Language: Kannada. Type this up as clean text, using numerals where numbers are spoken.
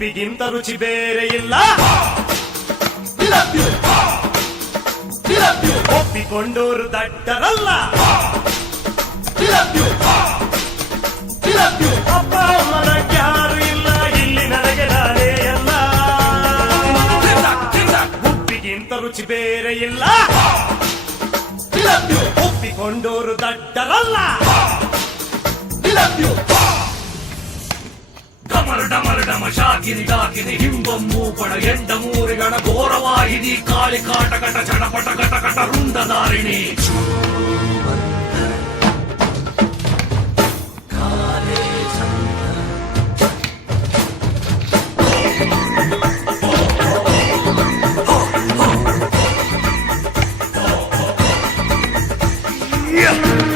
ಉಪ್ಪಿಗಿಂತ ರುಚಿ ಬೇರೆ ಇಲ್ಲ. ಒಪ್ಪಿಕೊಂಡೋರು ದಡ್ಡರಲ್ಲ. ಅಪ್ಪ ಅಮ್ಮನ ಯಾರು ಇಲ್ಲ, ಇಲ್ಲಿ ನನಗೆ ನಾನೇ ಎಲ್ಲ. ಉಪ್ಪಿಗಿಂತ ರುಚಿ ಬೇರೆ ಇಲ್ಲ. ಒಪ್ಪಿಕೊಂಡೋರು ದಡ್ಡರಲ್ಲ. ಡಮರು ಡಮರು ಡಮ ಶಾಕಿನಿ ಡಾಕಿನಿ ಹಿಂಬಂ ಮೂಪಣ ಎಂಡ ಮೂರಿಗಣ ಘೋರವಾಹಿನಿ ಕಾಳಿ ಕಾಟಕಟ ಚಟಪಟ ಕಟಕಟ ರುಂಡದಾರಿಣಿ. Yeah.